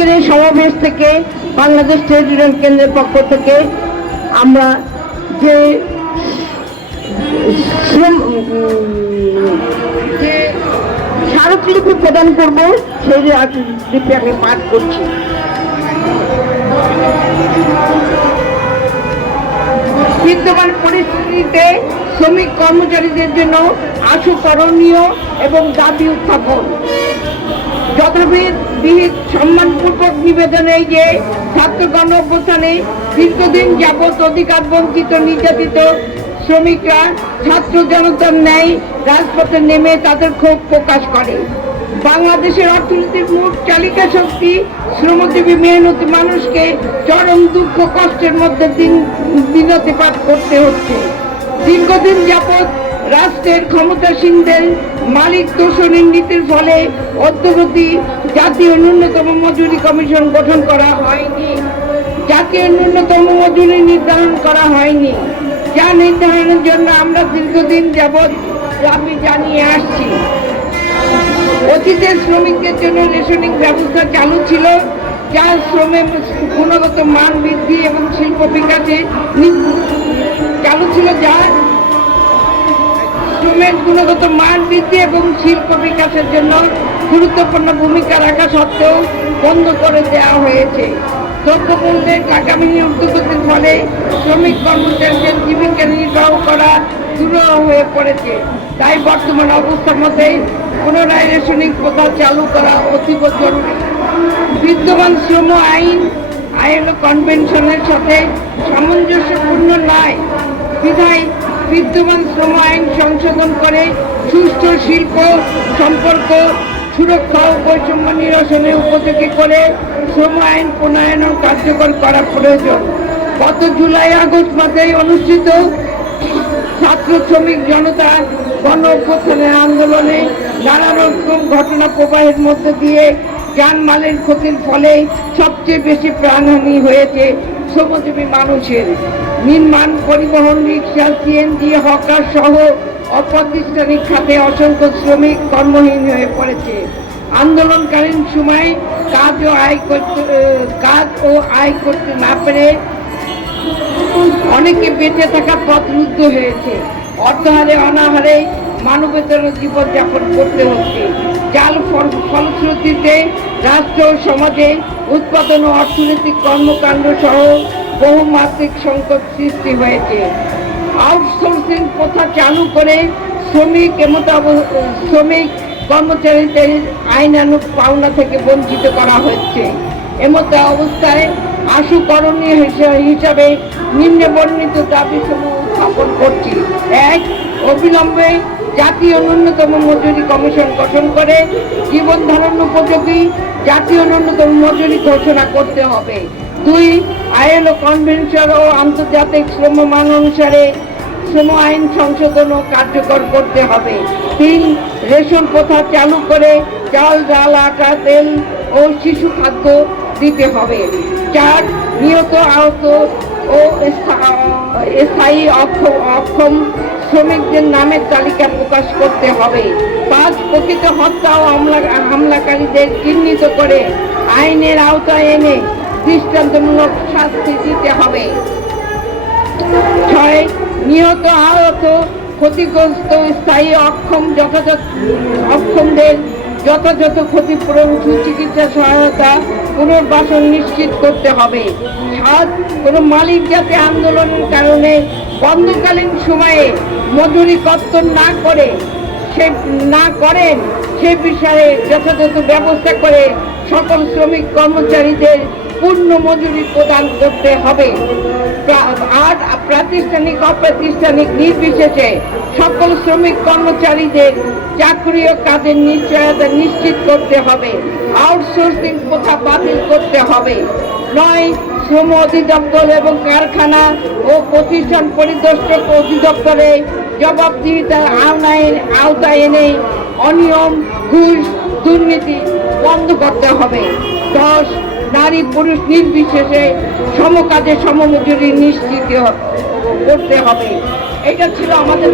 আজকের এই সমাবেশ থেকে বাংলাদেশ ট্রেড ইউনিয়ন কেন্দ্রের পক্ষ থেকে আমরা যে স্মারকলিপি প্রদান করব সেই স্মারকলিপি আমি পাঠ করছি। বিদ্যমান পরিস্থিতিতে শ্রমিক কর্মচারীদের জন্য আশু করণীয় এবং দাবি উত্থাপন। যথাবিহিত সম্মানপূর্বক নিবেদন এই যে ছাত্র গণ অভ্যুত্থানে দীর্ঘদিন যাবৎ অধিকার বঞ্চিত নির্যাতিত শ্রমিকরা ছাত্র জনতার ন্যায় রাজপথে নেমে তাদের ক্ষোভ প্রকাশ করে। বাংলাদেশের অর্থনীতির মূল চালিকা শক্তি শ্রমজীবী মেহনতি মানুষকে চরম দুঃখ কষ্টের মধ্যে দিনতিপাত করতে হচ্ছে। দীর্ঘদিন যাবৎ রাষ্ট্রের ক্ষমতাসীনদের মালিক তোষণের নীতির ফলে অদ্যাবধি জাতীয় ন্যূনতম মজুরি কমিশন গঠন করা হয়নি। জাতীয় ন্যূনতম মজুরি নির্ধারণ করা হয়নি, যা নির্ধারণের জন্য আমরা দীর্ঘদিন যাবৎ দাবি জানিয়ে আসছি। অতীতে শ্রমিকদের জন্য রেশনিং ব্যবস্থা চালু ছিল, যা শ্রমের গুণগত মান বৃদ্ধি এবং শিল্প বিকাশে শ্রমের গুণগত মান বৃদ্ধি এবং শিল্প বিকাশের জন্য গুরুত্বপূর্ণ ভূমিকা রাখা সত্ত্বেও বন্ধ করে দেওয়া হয়েছে। দ্রব্যমূল্যের আগামী ঊর্ধ্বগতির ফলে শ্রমিক কর্মচারীদের জীবিকা নির্বাহ করা দুরূহ হয়ে পড়েছে। তাই বর্তমান অবস্থার মধ্যে পুনরায় রেশনিং প্রথা চালু করা অতীব জরুরি। বিদ্যমান শ্রম আইন আইএলও কনভেনশনের সাথে সামঞ্জস্যপূর্ণ নয় বিধায় বিদ্যমান শ্রম আইন সংশোধন করে সুষ্ঠু শিল্প সম্পর্ক সুরক্ষা ও বৈষম্য নিরসনে উপযোগী করে শ্রম আইন প্রণয়ন ও কার্যকর করা প্রয়োজন। গত জুলাই আগস্ট মাসে অনুষ্ঠিত ছাত্র শ্রমিক জনতা গণ অভ্যুত্থানের আন্দোলনে নানা রকম ঘটনা প্রবাহের মধ্যে দিয়ে জানমালের ক্ষতির ফলে সবচেয়ে বেশি প্রাণহানি হয়েছে শ্রমজীবী মানুষের। নির্মাণ, পরিবহন, রিক্সা, সিএনজি, হকার সহ অপ্রাতিষ্ঠানিক খাতে অসংখ্য শ্রমিক কর্মহীন হয়ে পড়েছে। আন্দোলনকালীন সময় কাজ ও আয় করতে না পেরে অনেকে বেঁচে থাকার পথ রুদ্ধ হয়েছে। অর্থহারে অনাহারে মানবেতর জীবনযাপন করতে হচ্ছে, যার ফলশ্রুতিতে রাষ্ট্র ও সমাজে উৎপাদন ও অর্থনৈতিক কর্মকাণ্ড সহ বহুমাত্রিক সংকট সৃষ্টি হয়েছে। আউটসোর্সিং প্রথা চালু করে শ্রমিক কর্মচারীদের আইনানুগ পাওনা থেকে বঞ্চিত করা হচ্ছে। এমতো অবস্থায় আশু করণীয় হিসাবে নিম্নে বর্ণিত দাবিসমূহ উত্থাপন করছি। ১. অবিলম্বে জাতীয় ন্যূনতম মজুরি কমিশন গঠন করে জীবন ধারণ উপযোগী জাতীয় ন্যূনতম মজুরি ঘোষণা করতে হবে। ২. আইএলও কনভেনশন ও আন্তর্জাতিক শ্রম মান অনুসারে শ্রম আইন সংশোধন ও কার্যকর করতে হবে। ৩. রেশন প্রথা চালু করে চাল, ডাল, আটা, তেল ও শিশু খাদ্য দিতে হবে। ৪. নিহত, আহত ও স্থায়ী অক্ষম শ্রমিকদের নামের তালিকা প্রকাশ করতে হবে। ৫. প্রকৃত হত্যা ও হামলাকারীদের চিহ্নিত করে আইনের আওতায় এনে দৃষ্টান্তমূলক শাস্তি দিতে হবে। ৬. নিহত, আহত, ক্ষতিগ্রস্ত স্থায়ী অক্ষমদের যথাযথ ক্ষতিপূরণ, সুচিকিৎসা সহায়তা, পুনর্বাসন নিশ্চিত করতে হবে। ৭. কোনো মালিক যাতে আন্দোলনের কারণে বন্ধকালীন সময়ে মজুরি কর্তন না করেন সে বিষয়ে যথাযথ ব্যবস্থা করে সকল শ্রমিক কর্মচারীদের পূর্ণ মজুরি প্রদান করতে হবে। ৮. প্রাতিষ্ঠানিক অপ্রাতিষ্ঠানিক নির্বিশেষে সকল শ্রমিক কর্মচারীদের চাকরি ও কাজের নিশ্চয়তা নিশ্চিত করতে হবে। আউটসোর্সিং প্রথা বাতিল করতে হবে। ৯. শ্রম অধিদপ্তর এবং কারখানা ও প্রতিষ্ঠান পরিদর্শক অধিদপ্তরে জবাবদিহিতার আওতায় এনে অনিয়ম, ঘুষ, দুর্নীতি বন্ধ করতে হবে। ১০. নারী পুরুষ নির্বিশেষে সমকাজে সমমজুরি নিশ্চিত করতে হবে। এটা ছিল আমাদের